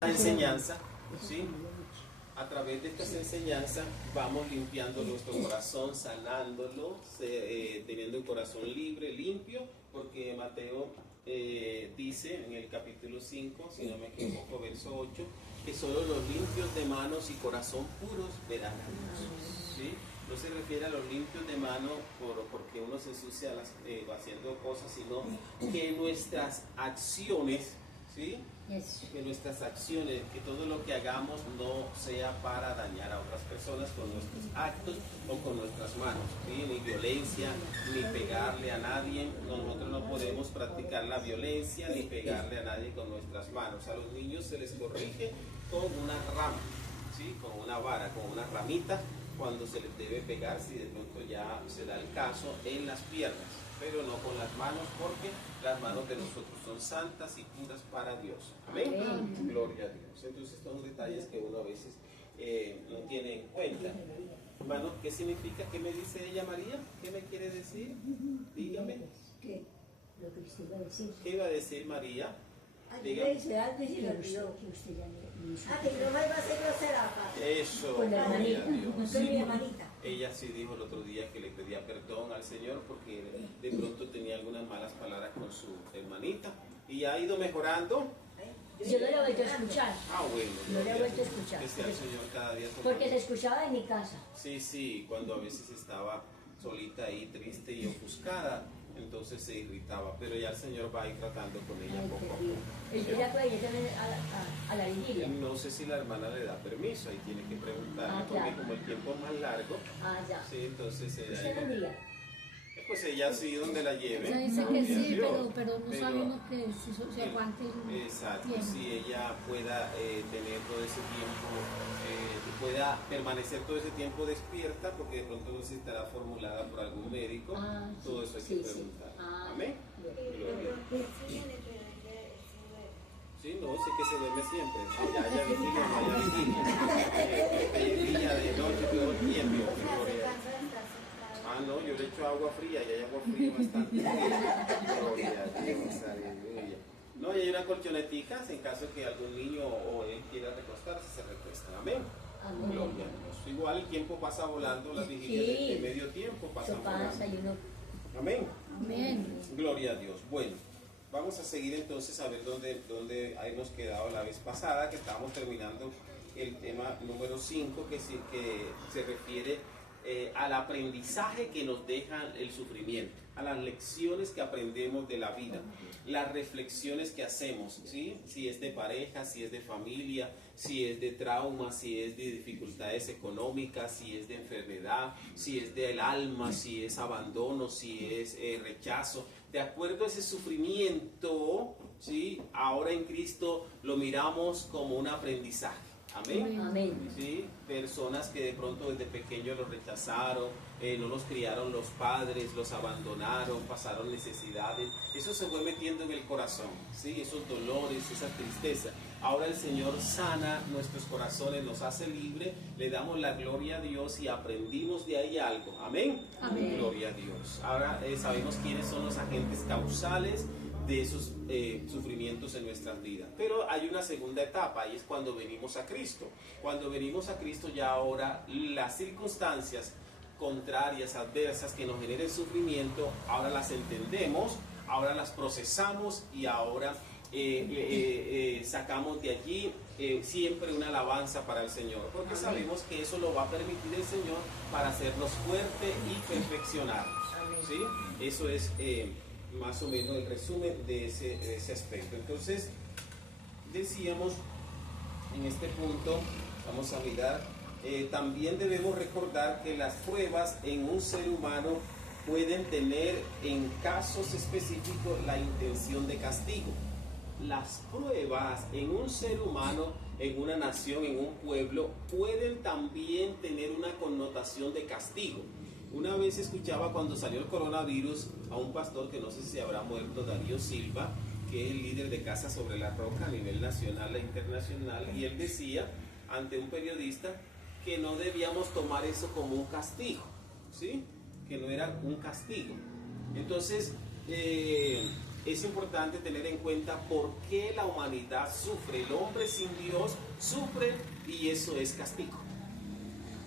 La enseñanza, ¿sí? A través de estas enseñanzas vamos limpiando nuestro corazón, sanándolo, teniendo el corazón libre, limpio, porque Mateo dice en el capítulo 5, si no me equivoco, verso 8, que solo los limpios de manos y corazón puros verán a Dios, ¿sí? No se refiere a los limpios de mano porque uno se ensucia haciendo cosas, sino que nuestras acciones, ¿sí? Que nuestras acciones, que todo lo que hagamos no sea para dañar a otras personas con nuestros actos o con nuestras manos, ¿sí? Ni violencia, ni pegarle a nadie. Nosotros no podemos practicar la violencia ni pegarle a nadie con nuestras manos. A los niños se les corrige con una rama, ¿sí? Con una vara, con una ramita, cuando se les debe pegar, si de pronto ya se da el caso, en las piernas, pero no con las manos, porque las manos de nosotros son santas y puras para Dios. Amén. Gloria a Dios. Entonces son detalles que uno a veces no tiene en cuenta. Hermano, ¿qué significa? ¿Qué me dice ella, María? ¿Qué me quiere decir? Dígame. ¿Qué? Lo que usted iba a decir. ¿Qué iba a decir María? Dígame. Que usted ya me hizo. Que no me iba a hacer grosera, padre. Eso, con la gloria a hermanita. Dios. Con mi hermanita. Ella sí dijo el otro día que le pedía perdón al Señor porque de pronto tenía algunas malas palabras con su hermanita y ha ido mejorando. Yo no le he vuelto a escuchar. Ah, bueno. No le he vuelto a escuchar. Que sea el Señor cada día. Porque se escuchaba en mi casa. Sí, cuando a veces estaba solita ahí, triste y ofuscada, entonces se irritaba, pero ya el Señor va a ir tratando con ella Ay, poco a qué bien. poco. Ella puede ir también a la vigilia. No sé si la hermana le da permiso, ahí tiene que preguntarle, Ah, porque claro. como el tiempo es más largo, Ah, ya. sí, entonces ¿Usted no iría? pues ella sí donde la lleve. Ella dice que Gloria a sí, Dios. pero no sabemos que si se aguante el Exacto, tiempo. si ella pueda tener todo ese tiempo, pueda permanecer todo ese tiempo despierta, porque de pronto no sé si estará formulada por algún médico, Ah, todo eso hay sí, que sí. preguntar. Ah, Amén. Gloria. Sí, no, sí que se duerme siempre. Sí, ya haya vigilia, no haya vigilia. De día, de noche, todo el tiempo. Gloria. Ah, no, yo le echo agua fría y hay agua fría bastante. Gloria a Dios, aleluya. No, y hay una colchonetica en caso que algún niño o él quiera recostarse, se recuestan. Amén. Amén. Gloria a Dios. Igual el tiempo pasa volando, las vigilias Sí. de medio tiempo pasan Eso pasa volando. y uno... Amén. Amén. Gloria a Dios. Bueno, vamos a seguir entonces a ver dónde hemos quedado la vez pasada, que estábamos terminando el tema número 5, que se refiere al aprendizaje que nos deja el sufrimiento, a las lecciones que aprendemos de la vida, las reflexiones que hacemos, ¿sí? Si es de pareja, si es de familia, si es de trauma, si es de dificultades económicas, si es de enfermedad, si es del alma, si es abandono, si es rechazo. De acuerdo a ese sufrimiento, ¿sí? Ahora en Cristo lo miramos como un aprendizaje. Amén. Amén. ¿Sí? Personas que de pronto desde pequeños los rechazaron, no los criaron los padres, los abandonaron, pasaron necesidades. Eso se fue metiendo en el corazón, ¿sí? Esos dolores, esa tristeza. Ahora el Señor sana nuestros corazones, nos hace libre, le damos la gloria a Dios y aprendimos de ahí algo. Amén. Amén. Gloria a Dios. Ahora sabemos quiénes son los agentes causales de esos sufrimientos en nuestras vidas. Pero hay una segunda etapa y es cuando venimos a Cristo. Cuando venimos a Cristo ya ahora las circunstancias contrarias, adversas que nos generen sufrimiento, ahora las entendemos, ahora las procesamos y ahora sacamos de allí siempre una alabanza para el Señor, porque sabemos que eso lo va a permitir el Señor para hacernos fuertes y perfeccionarnos, ¿sí? Eso es más o menos el resumen de ese aspecto. Entonces decíamos en este punto, vamos a mirar, también debemos recordar que las pruebas en un ser humano pueden tener en casos específicos la intención de castigo. Las pruebas en un ser humano, en una nación, en un pueblo, pueden también tener una connotación de castigo. Una vez escuchaba cuando salió el coronavirus a un pastor que no sé si habrá muerto, Darío Silva, que es el líder de Casa sobre la Roca a nivel nacional e internacional, y él decía ante un periodista que no debíamos tomar eso como un castigo, ¿sí? Que no era un castigo. Entonces, es importante tener en cuenta por qué la humanidad sufre. El hombre sin Dios sufre y eso es castigo.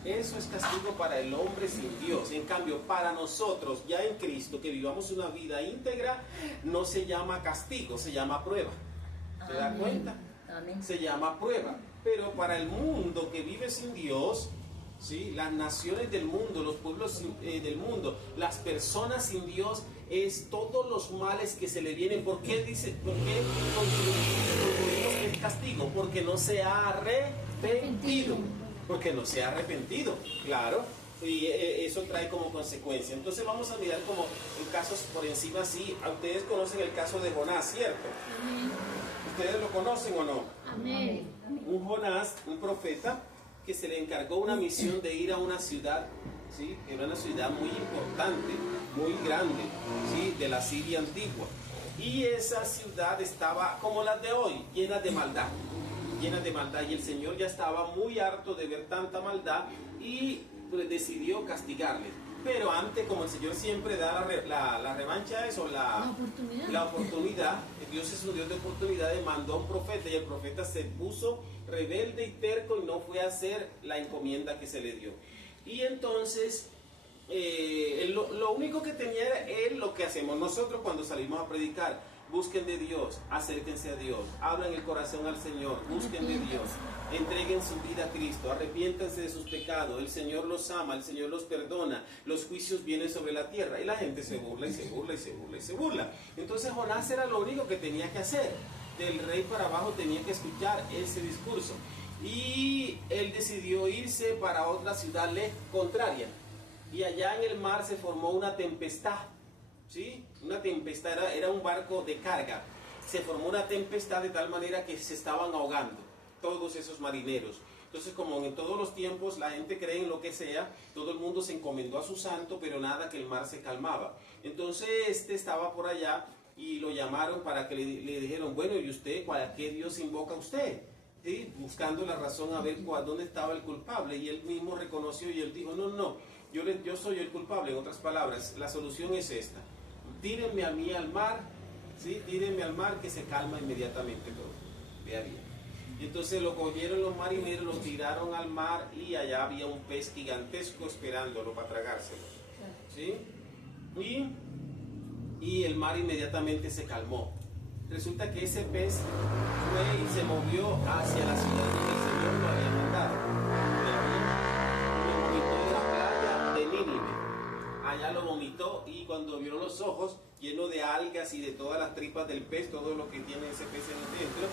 Eso es castigo para el hombre sin Dios. En cambio, para nosotros, ya en Cristo, que vivamos una vida íntegra, no se llama castigo, se llama prueba. ¿Se da cuenta? Amén. Se llama prueba. Pero para el mundo que vive sin Dios, ¿sí? Las naciones del mundo, los pueblos del mundo, las personas sin Dios, es todos los males que se le vienen. ¿Por qué dice? ¿Por qué concluimos que es castigo? Porque no se ha arrepentido. Porque no se ha arrepentido, claro. Y eso trae como consecuencia. Entonces vamos a mirar como en casos por encima, sí. Ustedes conocen el caso de Jonás, ¿cierto? Amén. ¿Ustedes lo conocen o no? Amén. Un Jonás, un profeta, que se le encargó una misión de ir a una ciudad, ¿sí? Que era una ciudad muy importante, muy grande, ¿sí? De la Siria antigua. Y esa ciudad estaba como las de hoy, llena de maldad. Y el Señor ya estaba muy harto de ver tanta maldad y pues, decidió castigarles. Pero antes, como el Señor siempre da la revancha, eso, la oportunidad, Dios es un Dios de oportunidades, mandó a un profeta y el profeta se puso rebelde y terco y no fue a hacer la encomienda que se le dio. Y entonces, lo único que tenía era él, lo que hacemos nosotros cuando salimos a predicar. Busquen de Dios, acérquense a Dios, abran el corazón al Señor, busquen de Dios, entreguen su vida a Cristo, arrepiéntanse de sus pecados, el Señor los ama, el Señor los perdona, los juicios vienen sobre la tierra y la gente se burla y se burla y se burla y se burla. Entonces Jonás era lo único que tenía que hacer, del rey para abajo tenía que escuchar ese discurso y él decidió irse para otra ciudad contraria y allá en el mar se formó una tempestad. ¿Sí? Una tempestad, era un barco de carga. Se formó una tempestad de tal manera que se estaban ahogando todos esos marineros. Entonces, como en todos los tiempos la gente cree en lo que sea, todo el mundo se encomendó a su santo, pero nada, que el mar se calmaba. Entonces este estaba por allá y lo llamaron para que le dijeron, bueno, ¿y usted, a qué Dios invoca usted? ¿Sí? Buscando la razón a ver dónde estaba el culpable. Y él mismo reconoció y él dijo, no, yo soy el culpable. En otras palabras, la solución es esta. Tírenme a mí al mar, ¿sí? Tírenme al mar que se calma inmediatamente todo. Vea bien. Y entonces lo cogieron los marineros, lo tiraron al mar y allá había un pez gigantesco esperándolo para tragárselo. ¿Sí? Y el mar inmediatamente se calmó. Resulta que ese pez fue y se movió hacia la ciudad donde el Señor lo había mandado. Lo vomitó de la playa de Nínive. Allá lo vomitó y cuando vio los ojos llenos de algas y de todas las tripas del pez, todo lo que tiene ese pez dentro,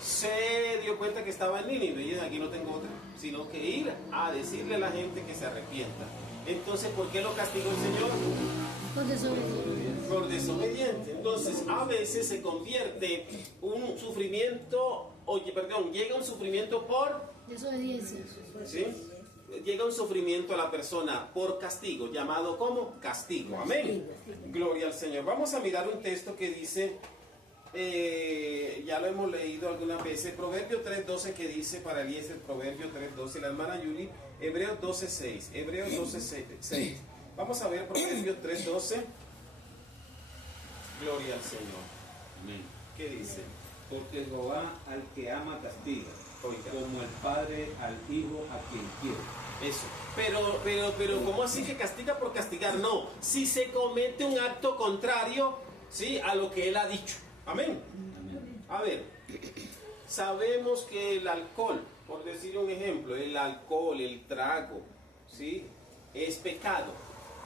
se dio cuenta que estaba en Nínive y aquí no tengo otra, sino que ir a decirle a la gente que se arrepienta. Entonces, ¿por qué lo castigó el Señor? Por desobediente. Por desobediente. Entonces, a veces se convierte un sufrimiento, llega un sufrimiento por Desobediencia. ¿sí? Llega un sufrimiento a la persona por castigo, llamado como castigo. Amén. Gloria al Señor. Vamos a mirar un texto que dice, ya lo hemos leído algunas veces, Proverbio 3.12, que dice para Eliezer, Proverbio 3.12, la hermana Yuli, Hebreos 12.6, Hebreos 12.6. Vamos a ver Proverbio 3.12. Gloria al Señor. Amén. ¿Qué dice? Porque Jehová al que ama castiga, Oiga. como el padre al hijo a quien quiere. Eso. Pero, ¿cómo así que castiga por castigar? No. Si se comete un acto contrario, ¿sí? A lo que él ha dicho. Amén. Amén. A ver, sabemos que el alcohol, por decir un ejemplo, el alcohol, el trago, ¿sí? Es pecado,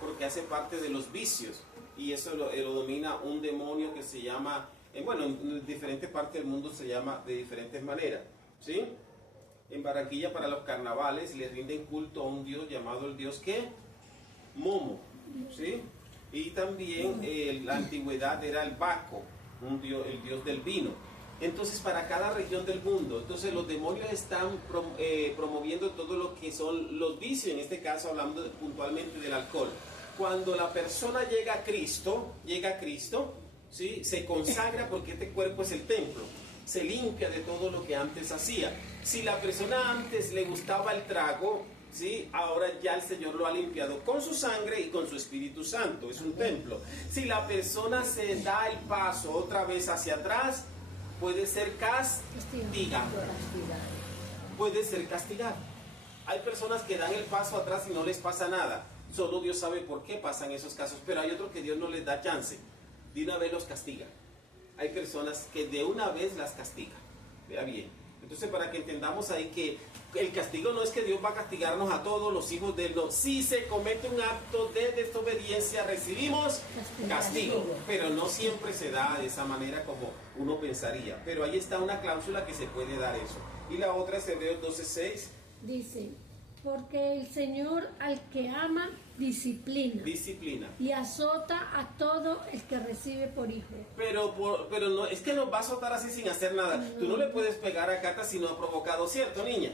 porque hace parte de los vicios. Y eso lo domina un demonio que se llama, en diferentes partes del mundo se llama de diferentes maneras, ¿sí? En Barranquilla para los carnavales les rinden culto a un dios llamado el dios ¿qué? Momo, ¿sí? Y también en la antigüedad era el Baco, el dios del vino. Entonces para cada región del mundo, entonces los demonios están promoviendo todo lo que son los vicios, en este caso hablando puntualmente del alcohol. Cuando la persona llega a Cristo, ¿sí? Se consagra porque este cuerpo es el templo, se limpia de todo lo que antes hacía. Si la persona antes le gustaba el trago, ¿sí? Ahora ya el Señor lo ha limpiado con su sangre y con su Espíritu Santo. Es un templo. Si la persona se da el paso otra vez hacia atrás, puede ser castigado. Puede ser castigado. Hay personas que dan el paso atrás y no les pasa nada. Solo Dios sabe por qué pasan esos casos. Pero hay otros que Dios no les da chance. De una vez los castiga. Hay personas que de una vez las castiga. Vea bien. Entonces, para que entendamos ahí que el castigo no es que Dios va a castigarnos a todos los hijos de Él. No. Si se comete un acto de desobediencia, recibimos castigo. Pero no siempre se da de esa manera como uno pensaría. Pero ahí está una cláusula que se puede dar eso. Y la otra es Hebreos 12:6. Dice, porque el Señor al que ama disciplina y azota a todo el que recibe por hijo. Pero no, es que nos va a azotar así sin hacer nada. No. Tú no le puedes pegar a Cata si no ha provocado, ¿cierto, niña?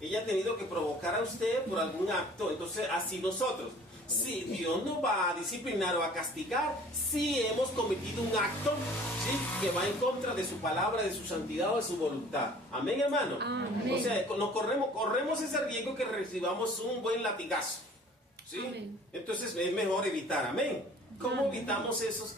Ella ha tenido que provocar a usted por algún acto. Entonces, así nosotros. Si Dios nos va a disciplinar o a castigar si hemos cometido un acto, ¿sí?, que va en contra de su palabra, de su santidad o de su voluntad. Amén, hermano. Amén. O sea, nos corremos ese riesgo que recibamos un buen latigazo, ¿sí? Amén. Entonces es mejor evitar. Amén. ¿Cómo evitamos esos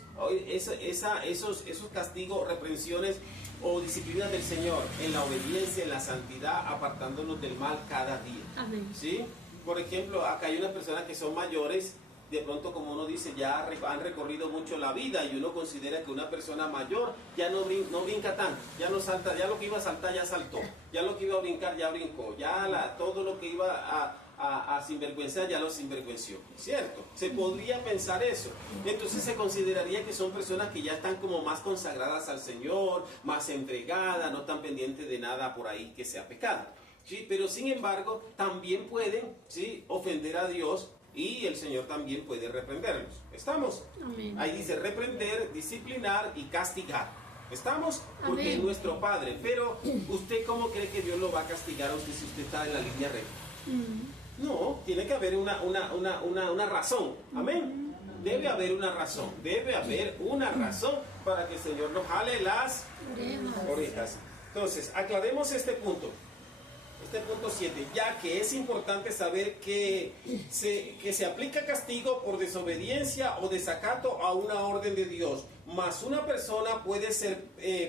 castigos, reprensiones o disciplinas del Señor? En la obediencia, en la santidad, apartándonos del mal cada día. Amén. ¿Sí? Por ejemplo, acá hay unas personas que son mayores, de pronto, como uno dice, ya han recorrido mucho la vida y uno considera que una persona mayor ya no brinca tanto, ya no salta, ya lo que iba a saltar ya saltó, ya lo que iba a brincar ya brincó, ya todo lo que iba a sinvergüenzar ya lo sinvergüenció, ¿cierto? Se podría pensar eso. Entonces se consideraría que son personas que ya están como más consagradas al Señor, más entregadas, no tan pendientes de nada por ahí que sea pecado. ¿Sí? Pero sin embargo también pueden, ¿sí?, ofender a Dios y el Señor también puede reprenderlos. ¿Estamos? Amén. Ahí dice reprender, disciplinar y castigar. ¿Estamos? Porque Amén. Es nuestro Padre. Pero ¿usted cómo cree que Dios lo va a castigar a usted si usted está en la línea recta? No, tiene que haber una razón. Amén. Debe haber una razón. Debe haber una razón para que el Señor nos jale las orejas. Entonces, aclaremos este punto. Este punto 7, ya que es importante saber que se aplica castigo por desobediencia o desacato a una orden de Dios, mas una persona puede ser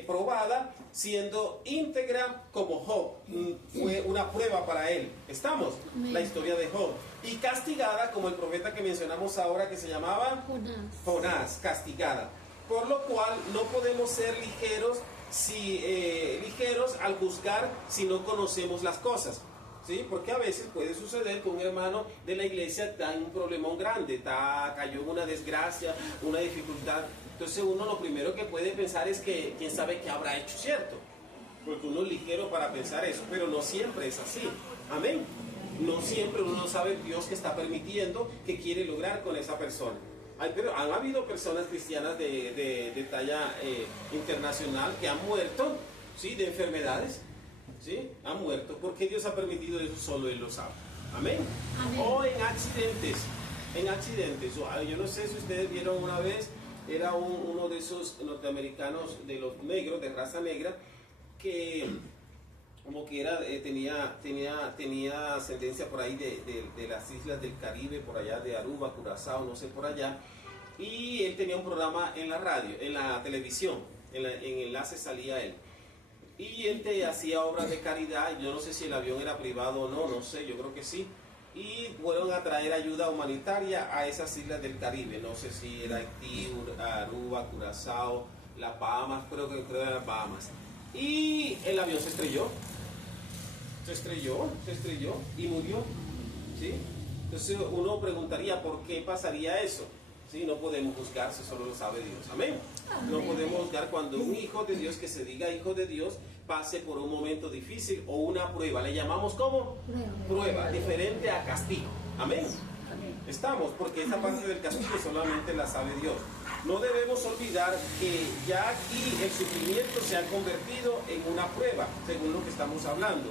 probada siendo íntegra como Job. Fue una prueba para él. ¿Estamos? La historia de Job. Y castigada como el profeta que mencionamos ahora que se llamaba Jonás, castigada. Por lo cual no podemos ser ligeros al juzgar si no conocemos las cosas, ¿sí? Porque a veces puede suceder que un hermano de la iglesia está en un problemón grande, cayó en una desgracia, una dificultad. Entonces uno lo primero que puede pensar es que quién sabe qué habrá hecho, ¿cierto? Porque uno es ligero para pensar eso, pero no siempre es así. Amén. No siempre uno no sabe Dios que está permitiendo, que quiere lograr con esa persona. Pero han habido personas cristianas de talla internacional que han muerto, ¿sí?, de enfermedades, ¿sí? Han muerto porque Dios ha permitido eso, solo Él lo sabe. Amén. Amén. O en accidentes. Yo no sé si ustedes vieron una vez, era uno de esos norteamericanos, de los negros, de raza negra, que como que era, tenía ascendencia por ahí de las islas del Caribe, por allá de Aruba, Curazao, no sé, por allá. Y él tenía un programa en la radio, en la televisión, en enlace salía él. Y él hacía obras de caridad, yo no sé si el avión era privado o no sé, yo creo que sí. Y fueron a traer ayuda humanitaria a esas islas del Caribe, no sé si era Haití, Aruba, Curazao, las Bahamas, creo que eran las Bahamas. Y el avión se estrelló y murió, ¿sí? Entonces uno preguntaría por qué pasaría eso, ¿sí? No podemos juzgar si solo lo sabe Dios. Amén. No podemos juzgar cuando un hijo de Dios, que se diga hijo de Dios, pase por un momento difícil o una prueba. Le llamamos como prueba, diferente a castigo. Amén. Estamos, porque esa parte del castigo solamente la sabe Dios. No debemos olvidar que ya aquí el sufrimiento se ha convertido en una prueba, según lo que estamos hablando.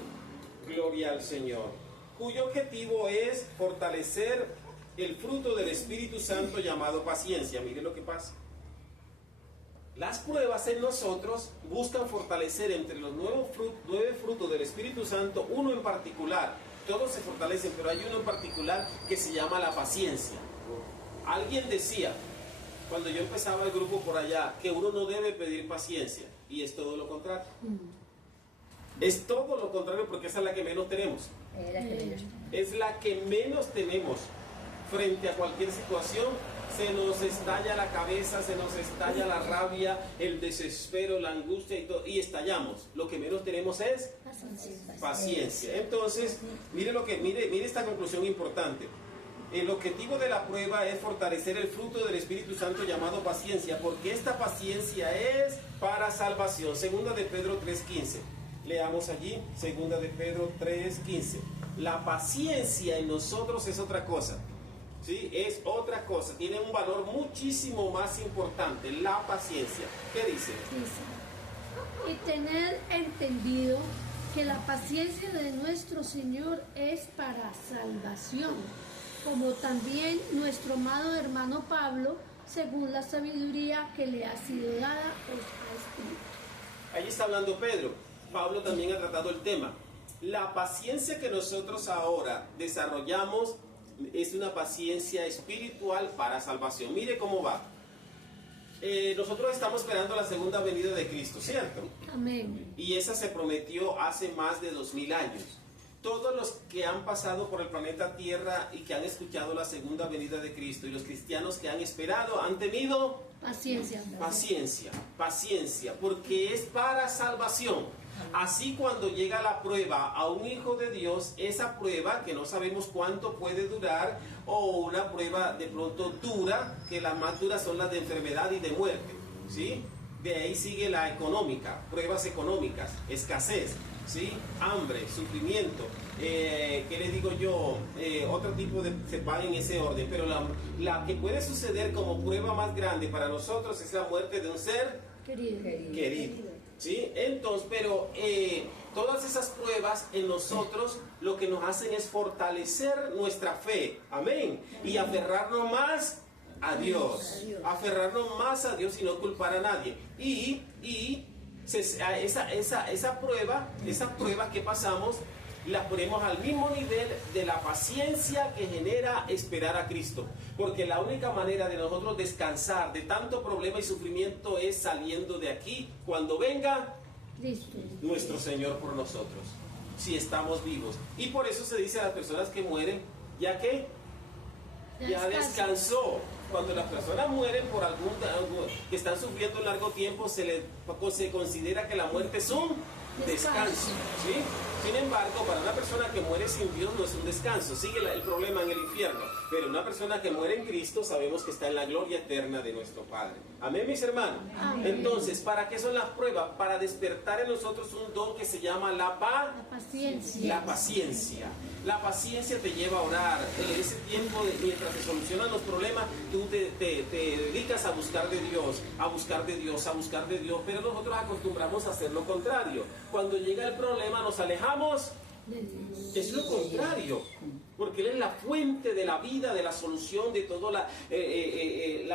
Gloria al Señor. Cuyo objetivo es fortalecer el fruto del Espíritu Santo llamado paciencia. Mire lo que pasa. Las pruebas en nosotros buscan fortalecer entre los 9 frutos del Espíritu Santo, uno en particular, todos se fortalecen, pero hay uno en particular que se llama la paciencia. Alguien decía, cuando yo empezaba el grupo por allá, que uno no debe pedir paciencia, y es todo lo contrario. Es todo lo contrario, porque esa es la que menos tenemos. Es la que menos tenemos frente a cualquier situación. Se nos estalla la cabeza, se nos estalla la rabia, el desespero, la angustia y todo, y estallamos. Lo que menos tenemos es paciencia. Entonces, mire esta conclusión importante. El objetivo de la prueba es fortalecer el fruto del Espíritu Santo llamado paciencia, porque esta paciencia es para salvación. Segunda de Pedro 3:15. Leamos allí, segunda de Pedro 3:15. La paciencia en nosotros es otra cosa. ¿Sí? Es otra cosa, tiene un valor muchísimo más importante, la paciencia. ¿Qué dice? Y tener entendido que la paciencia de nuestro Señor es para salvación, como también nuestro amado hermano Pablo, según la sabiduría que le ha sido dada, os ha escrito. Allí está hablando Pedro. Pablo también ha tratado el tema. La paciencia que nosotros ahora desarrollamos es una paciencia espiritual para salvación. Mire cómo va. Nosotros estamos esperando la segunda venida de Cristo, ¿cierto? Amén. Y esa se prometió hace más de 2000 años. Todos los que han pasado por el planeta Tierra y que han escuchado la segunda venida de Cristo, y los cristianos que han esperado han tenido paciencia. Paciencia, porque es para salvación. Así, cuando llega la prueba a un hijo de Dios, esa prueba que no sabemos cuánto puede durar, o una prueba de pronto dura, que las más duras son las de enfermedad y de muerte, ¿sí? De ahí sigue la económica, pruebas económicas, escasez, ¿sí? Hambre, sufrimiento, ¿qué les digo yo? Otro tipo de, se va en ese orden, pero la que puede suceder como prueba más grande para nosotros es la muerte de un ser querido. ¿Sí? Entonces, pero todas esas pruebas en nosotros lo que nos hacen es fortalecer nuestra fe, amén, y aferrarnos más a Dios, y no culpar a nadie. Esa prueba que pasamos la ponemos al mismo nivel de la paciencia que genera esperar a Cristo, porque la única manera de nosotros descansar de tanto problema y sufrimiento es saliendo de aquí cuando venga nuestro Señor por nosotros, si estamos vivos. Y por eso se dice a las personas que mueren, ya descansó. Cuando las personas mueren por algo que están sufriendo un largo tiempo, se considera que la muerte es un descanso, ¿sí? Sin embargo, para una persona que muere sin Dios no es un descanso, sigue el problema en el infierno. Pero una persona que muere en Cristo sabemos que está en la gloria eterna de nuestro Padre. Amén, mis hermanos. Amén. Entonces, ¿para qué son las pruebas? Para despertar en nosotros un don que se llama la paciencia. La paciencia. La paciencia te lleva a orar. En ese tiempo, mientras se solucionan los problemas, tú te dedicas a buscar de Dios, a buscar de Dios, a buscar de Dios. Pero nosotros acostumbramos a hacer lo contrario. Cuando llega el problema nos alejamos. Es lo contrario, porque Él es la fuente de la vida, de la solución, de toda la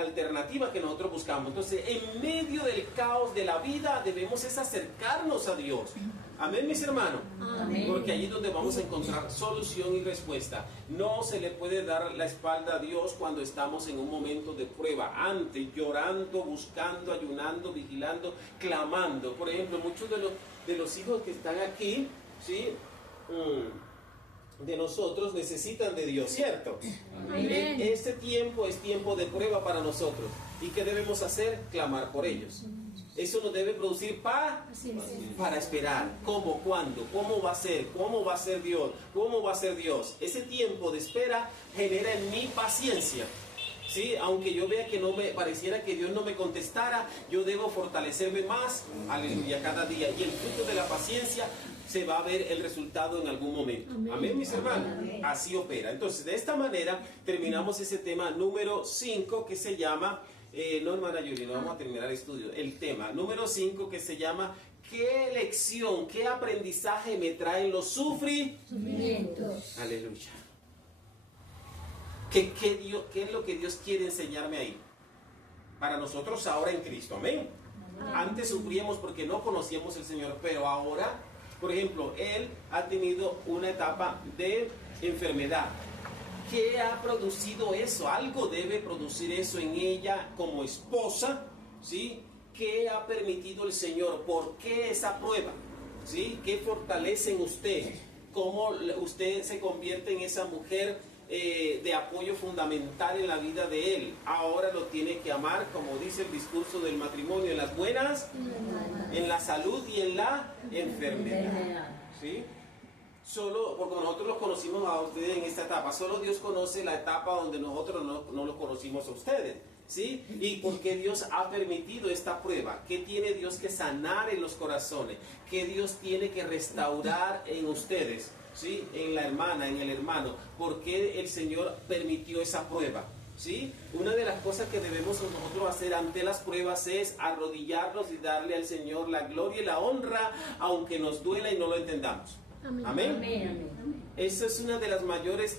alternativa que nosotros buscamos. Entonces, en medio del caos de la vida debemos es acercarnos a Dios. Amén, mis hermanos. Amén. Porque allí es donde vamos a encontrar solución y respuesta. No se le puede dar la espalda a Dios cuando estamos en un momento de prueba. Antes, llorando, buscando, ayunando, vigilando, clamando. Por ejemplo, muchos de los hijos que están aquí, ¿sí?, de nosotros necesitan de Dios, ¿cierto? Amén. Este tiempo es tiempo de prueba para nosotros. ¿Y qué debemos hacer? Clamar por ellos. Eso nos debe producir para esperar. ¿Cómo? ¿Cuándo? ¿Cómo va a ser? ¿Cómo va a ser Dios? ¿Cómo va a ser Dios? Ese tiempo de espera genera en mí paciencia. Sí, aunque yo vea que no me pareciera que Dios no me contestara, yo debo fortalecerme más, aleluya, cada día. Y el fruto de la paciencia se va a ver el resultado en algún momento. Amén, amén, mis hermanos. Amén. Así opera. Entonces, de esta manera terminamos ese tema número 5 que se llama, no, hermana Yuri, no vamos a terminar el estudio, el tema número 5 que se llama ¿qué lección, qué aprendizaje me traen los sufrimientos? Aleluya. ¿Qué es lo que Dios quiere enseñarme ahí? Para nosotros ahora en Cristo, amén. Antes sufríamos porque no conocíamos al Señor, pero ahora Por ejemplo, él ha tenido una etapa de enfermedad. ¿Qué ha producido eso? Algo debe producir eso en ella como esposa, ¿sí? ¿Qué ha permitido el Señor? ¿Por qué esa prueba? ¿Sí? ¿Qué fortalece en usted? ¿Cómo usted se convierte en esa mujer de apoyo fundamental en la vida de él? Ahora lo tiene que amar, como dice el discurso del matrimonio, en las buenas, en la salud y en la enfermedad. ¿Sí? Solo porque nosotros los conocimos a ustedes en esta etapa, solo Dios conoce la etapa donde nosotros no los conocimos a ustedes. ¿Sí? ¿Y por qué Dios ha permitido esta prueba? ¿Qué tiene Dios que sanar en los corazones? ¿Qué Dios tiene que restaurar en ustedes? ¿Sí? En la hermana, en el hermano. ¿Por qué el Señor permitió esa prueba? ¿Sí? Una de las cosas que debemos nosotros hacer ante las pruebas es arrodillarnos y darle al Señor la gloria y la honra, aunque nos duela y no lo entendamos. Amén. Amén. Amén. Eso es una de las mayores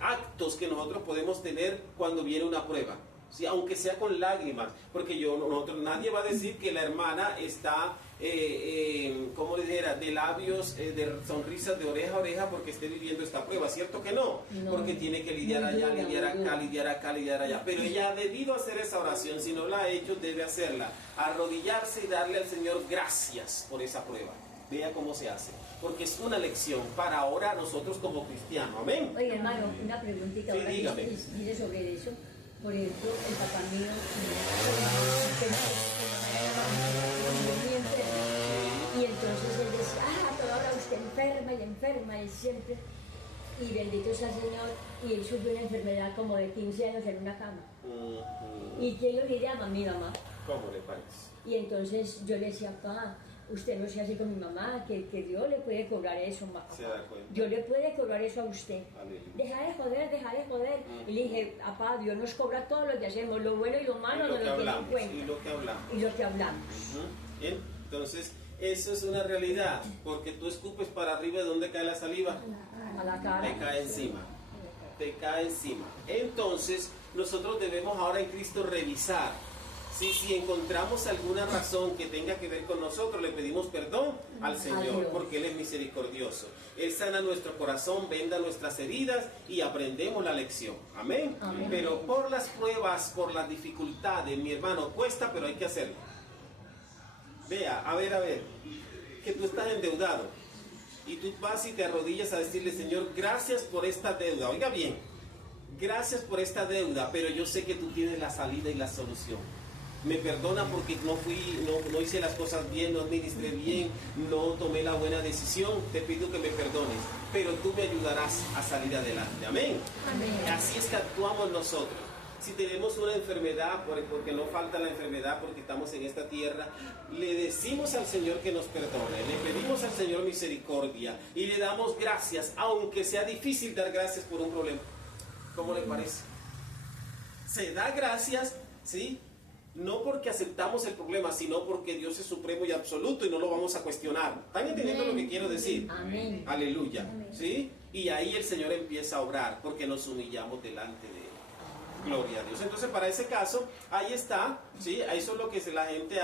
actos que nosotros podemos tener cuando viene una prueba, ¿sí? Aunque sea con lágrimas, porque nadie va a decir que la hermana está, como le dijera, de labios, de sonrisas de oreja a oreja porque esté viviendo esta prueba, ¿cierto que no? Porque tiene que lidiar allá, lidiar acá, lidiar acá, lidiar allá. Pero ella ha debido hacer esa oración, si no la ha hecho, debe hacerla, arrodillarse y darle al Señor gracias por esa prueba. Vea cómo se hace, porque es una lección para ahora nosotros como cristianos. Amén. Oye, hermano, una preguntita. Sí, dígame. Dice sobre eso. Por ejemplo, el papá mío y entonces él decía, toda hora usted enferma y siempre. Y bendito sea el Señor, y él sufrió una enfermedad como de 15 años en una cama. ¿Y quién lo diría? Mi mamá. ¿Cómo le parece? Y entonces yo le decía, papá, usted no sea así con mi mamá, que Dios le puede cobrar eso, mamá. Se da cuenta. Dios le puede cobrar eso a usted. Aleluya. Deja de joder. Y le dije, papá, Dios nos cobra todo lo que hacemos, lo bueno y lo malo, nos lo tiene en cuenta. Y lo que hablamos. Bien, entonces, eso es una realidad, porque tú escupes para arriba, ¿de dónde cae la saliva? A la cara. Te cae encima. Te cae encima. Entonces, nosotros debemos ahora en Cristo revisar. Si encontramos alguna razón que tenga que ver con nosotros, le pedimos perdón al Señor, porque Él es misericordioso. Él sana nuestro corazón, venda nuestras heridas y aprendemos la lección. Amén. Amén. Pero por las pruebas, por las dificultades, mi hermano, cuesta, pero hay que hacerlo. Vea, a ver, que tú estás endeudado y tú vas y te arrodillas a decirle, Señor, gracias por esta deuda. Oiga bien, gracias por esta deuda, pero yo sé que tú tienes la salida y la solución. Me perdona porque no hice las cosas bien, no administré bien, no tomé la buena decisión. Te pido que me perdones, pero tú me ayudarás a salir adelante. Amén. Amén. Así es que actuamos nosotros. Si tenemos una enfermedad, porque no falta la enfermedad, porque estamos en esta tierra, le decimos al Señor que nos perdone, le pedimos al Señor misericordia y le damos gracias, aunque sea difícil dar gracias por un problema. ¿Cómo le parece? Se da gracias, ¿sí? No porque aceptamos el problema, sino porque Dios es supremo y absoluto y no lo vamos a cuestionar. ¿Están entendiendo lo que quiero decir? Amén. Aleluya. ¿Sí? Y ahí el Señor empieza a obrar porque nos humillamos delante de Él. Gloria a Dios. Entonces, para ese caso, ahí está, ¿sí? Eso es lo que la gente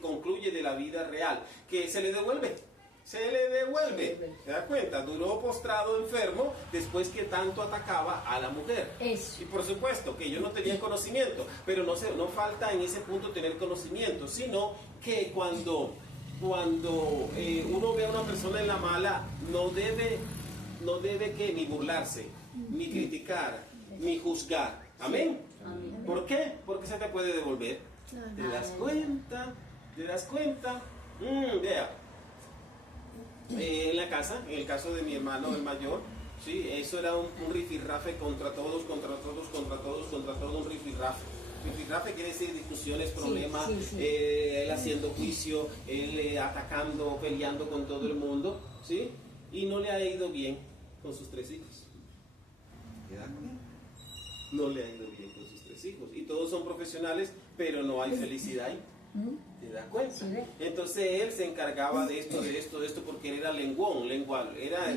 concluye de la vida real, que se le devuelve. Se le devuelve. ¿Se da cuenta? Duró postrado enfermo después que tanto atacaba a la mujer. Eso. Y por supuesto que yo no tenía conocimiento, pero no falta en ese punto tener conocimiento, sino que cuando uno ve a una persona en la mala, no debe que ni burlarse, ni criticar, ni juzgar. ¿Amén? Amén. ¿Por qué? Porque se te puede devolver. ¿Te das cuenta? ¿Te das cuenta? Vea. En la casa, en el caso de mi hermano el mayor, sí, eso era un rifirrafe contra todos, un rifirrafe. Rifirrafe quiere decir discusiones, problemas, él haciendo juicio, él atacando, peleando con todo el mundo, ¿sí? Y no le ha ido bien con sus 3 hijos. ¿Te das cuenta? No le ha ido bien con sus 3 hijos. Y todos son profesionales, pero no hay felicidad ahí. ¿Te das cuenta? Sí, entonces él se encargaba de esto, porque él era lengual, era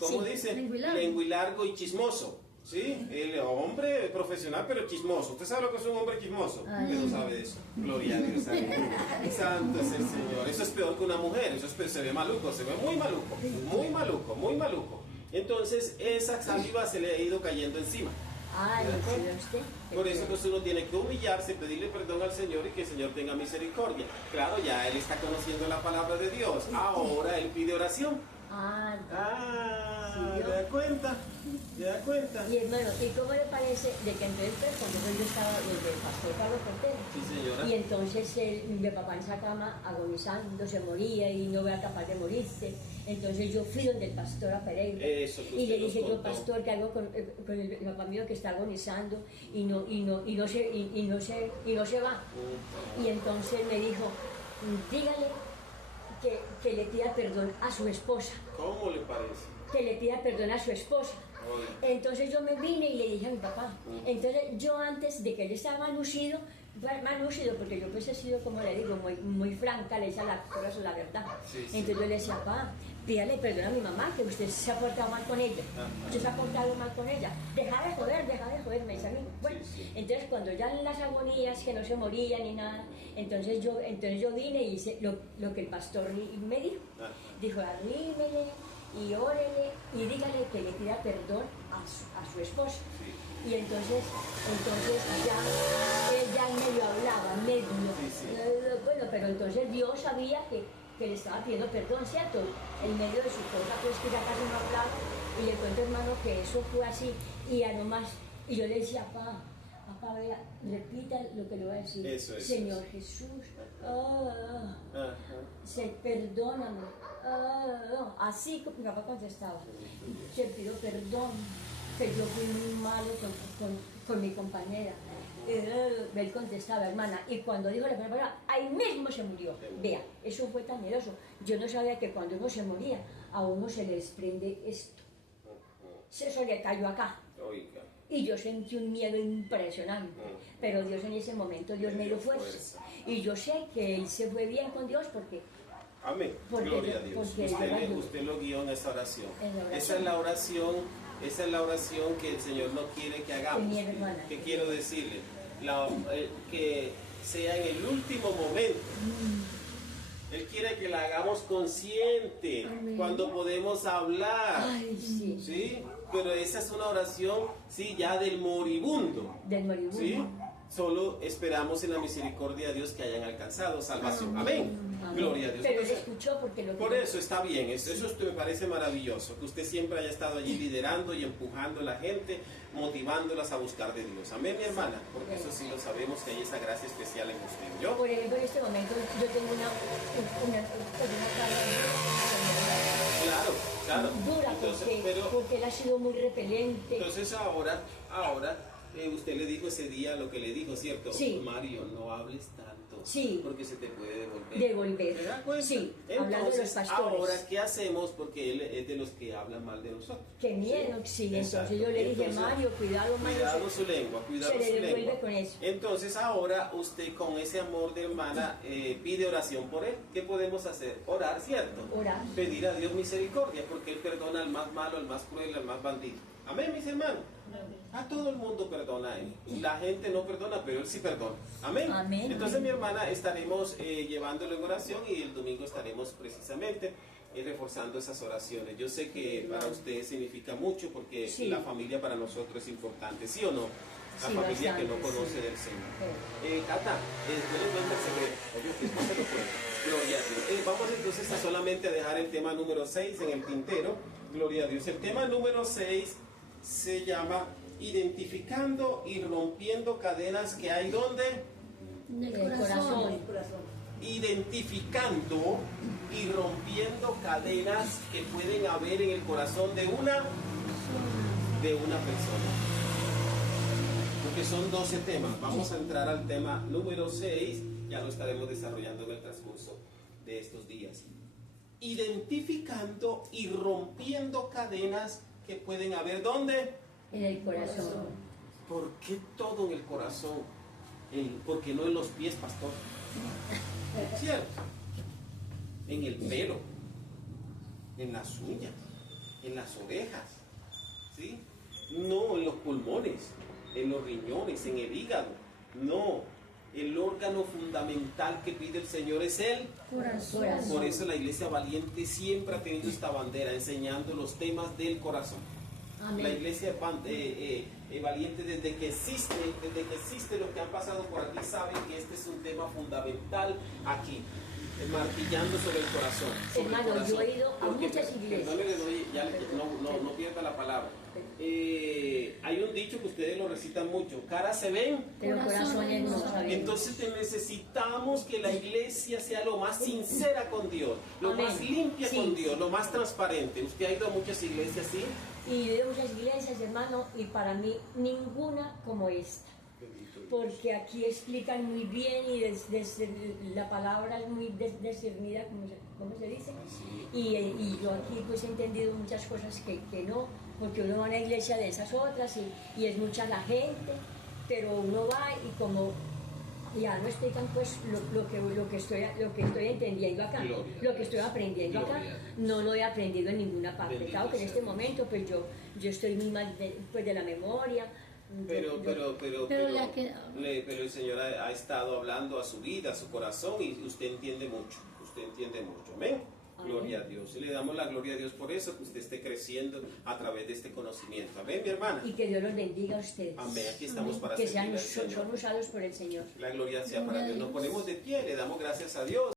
¿cómo dice? Lenguilargo y chismoso, Sí, el hombre profesional pero chismoso. ¿Usted sabe lo que es un hombre chismoso? Usted no sabe eso. Gloria a Dios. Santo es el Señor. Eso es peor que una mujer. Eso es, se ve maluco, se ve muy maluco. Muy maluco, muy maluco. Entonces esa saliva se le ha ido cayendo encima. Por eso pues uno tiene que humillarse, pedirle perdón al Señor y que el Señor tenga misericordia. Claro, ya él está conociendo la palabra de Dios. Ahora él pide oración. ¿Se da cuenta? ¿Se da cuenta? Y hermano, ¿y cómo le parece de que entonces cuando yo estaba donde el pastor Pablo Cortés? Sí, señora. Y entonces mi papá en esa cama agonizando, se moría y no era capaz de morirse. Entonces yo fui donde el pastor a Pereira y le dije yo, pastor, que hago con el papá mío que está agonizando y no se va. Y entonces me dijo, dígale que le pida perdón a su esposa. ¿Cómo le parece? Que le pida perdón a su esposa. Entonces yo me vine y le dije a mi papá. Entonces yo antes de que él estaba manucido, porque yo pues he sido, como le digo, muy franca, le hice a las cosas la verdad. Entonces yo le decía, papá, pídale perdón a mi mamá, que usted se ha portado mal con ella. Usted se ha portado mal con ella. Deja de joder, me dice a mí. Bueno, entonces cuando ya en las agonías, que no se moría ni nada, entonces yo vine y hice lo que el pastor me dijo. Dijo, arrímele y órele y dígale que le pida perdón a su esposa. Y entonces ya él ya medio hablaba, bueno, pero entonces Dios sabía que le estaba pidiendo perdón, ¿cierto? En medio de su cosa, pues que ya casi no hablaba, y le cuento, hermano, que eso fue así, y ya nomás, y yo le decía, papá, vea, repita lo que le voy a decir. Eso, Señor Jesús, perdóname. Así que mi papá contestaba, te pido perdón, que yo fui muy malo con mi compañera. Él contestaba, hermana, y cuando dijo la primera palabra, ahí mismo se murió. Vea, eso fue tan miedoso. Yo no sabía que cuando uno se moría, a uno se le desprende esto. Eso le cayó acá. Y yo sentí un miedo impresionante. Pero Dios en ese momento, Dios me dio fuerza. Y yo sé que él se fue bien con Dios porque... Amén. Gloria a Dios. Usted lo guió en esa oración. Esa es la oración que el Señor no quiere que hagamos. ¿Qué quiero decirle? Que sea en el último momento. Él quiere que la hagamos consciente. Cuando podemos hablar. ¿Sí? Pero esa es una oración, sí, ya del moribundo. ¿Sí? Solo esperamos en la misericordia de Dios que hayan alcanzado salvación. Amén. Gloria a Dios. Pero él escuchó porque lo... Por eso está bien, eso me parece maravilloso, que usted siempre haya estado allí liderando y empujando a la gente, motivándolas a buscar de Dios. Amén, mi hermana, porque eso sí lo sabemos, que hay esa gracia especial en usted. ¿Yo? Por ejemplo, en este momento yo tengo una Claro. Dura, porque él ha sido muy repelente. Entonces ahora usted le dijo ese día lo que le dijo, ¿cierto? Sí. Mario, no hables tanto, porque se te puede devolver. ¿Te das cuenta? Sí, entonces, hablando de los pastores. Ahora, ¿qué hacemos? Porque él es de los que hablan mal de nosotros. Qué miedo, sí. Entonces yo le dije, Mario, cuidado, Mario. Cuidado su lengua, cuidado su lengua. Se le devuelve con eso. Entonces ahora usted con ese amor de hermana pide oración por él. ¿Qué podemos hacer? Orar, ¿cierto? Orar. Pedir a Dios misericordia, porque él perdona al más malo, al más cruel, al más bandido. Amén, mis hermanos. A todo el mundo perdona a él. La gente no perdona, pero él sí perdona. Amén. Amén. Entonces, mi hermana, estaremos llevándolo en oración y el domingo estaremos precisamente reforzando esas oraciones. Yo sé que para usted significa mucho porque la familia para nosotros es importante, ¿sí o no? La familia que no conoce del Señor. Cata, Gloria a Dios. Vamos entonces a solamente dejar el tema número 6 en el tintero. Gloria a Dios. El tema número 6 se llama identificando y rompiendo cadenas que hay ¿dónde? En el corazón. Identificando y rompiendo cadenas que pueden haber en el corazón de una persona. Porque son 12 temas. Vamos a entrar al tema número 6. Ya lo estaremos desarrollando en el transcurso de estos días. Identificando y rompiendo cadenas que pueden haber ¿dónde? En el corazón. ¿Por qué todo en el corazón? ¿Por qué no en los pies, pastor? ¿Cierto? En el pelo, en las uñas, en las orejas, ¿sí? No, en los pulmones, en los riñones, en el hígado. No, el órgano fundamental que pide el Señor es el corazón. Por eso la Iglesia Valiente siempre ha tenido esta bandera, enseñando los temas del corazón. Amén. La Iglesia Valiente, desde que existe, los que han pasado por aquí saben que este es un tema fundamental aquí, martillando sobre el corazón. Hermano, yo he ido a muchas iglesias. No pierda la palabra. Hay un dicho que ustedes lo recitan mucho: caras se ven, Pero corazones no saben. entonces necesitamos que la iglesia sea lo más sincera con Dios, lo Amén. más limpia Sí. con Dios, lo más transparente. ¿Usted ha ido a muchas iglesias, sí? Y de muchas iglesias, hermano, y para mí ninguna como esta. Porque aquí explican muy bien y desde la palabra es muy discernida, ¿cómo se dice? Y yo aquí pues he entendido muchas cosas que no, porque uno va a una iglesia de esas otras y es mucha la gente, pero uno va y como ya no explican pues lo que estoy entendiendo acá, lo que estoy aprendiendo acá, no lo he aprendido en ninguna parte. Claro que en este momento pues yo estoy muy mal de la memoria. Pero el Señor ha estado hablando a su vida, a su corazón, y usted entiende mucho, amén. Gloria a Dios, y le damos la gloria a Dios por eso, que usted esté creciendo a través de este conocimiento, amén, mi hermana. Y que Dios los bendiga a ustedes. Amén, aquí estamos para que servir al Señor. son usados por el Señor. La gloria sea para Dios. Nos ponemos de pie, le damos gracias a Dios.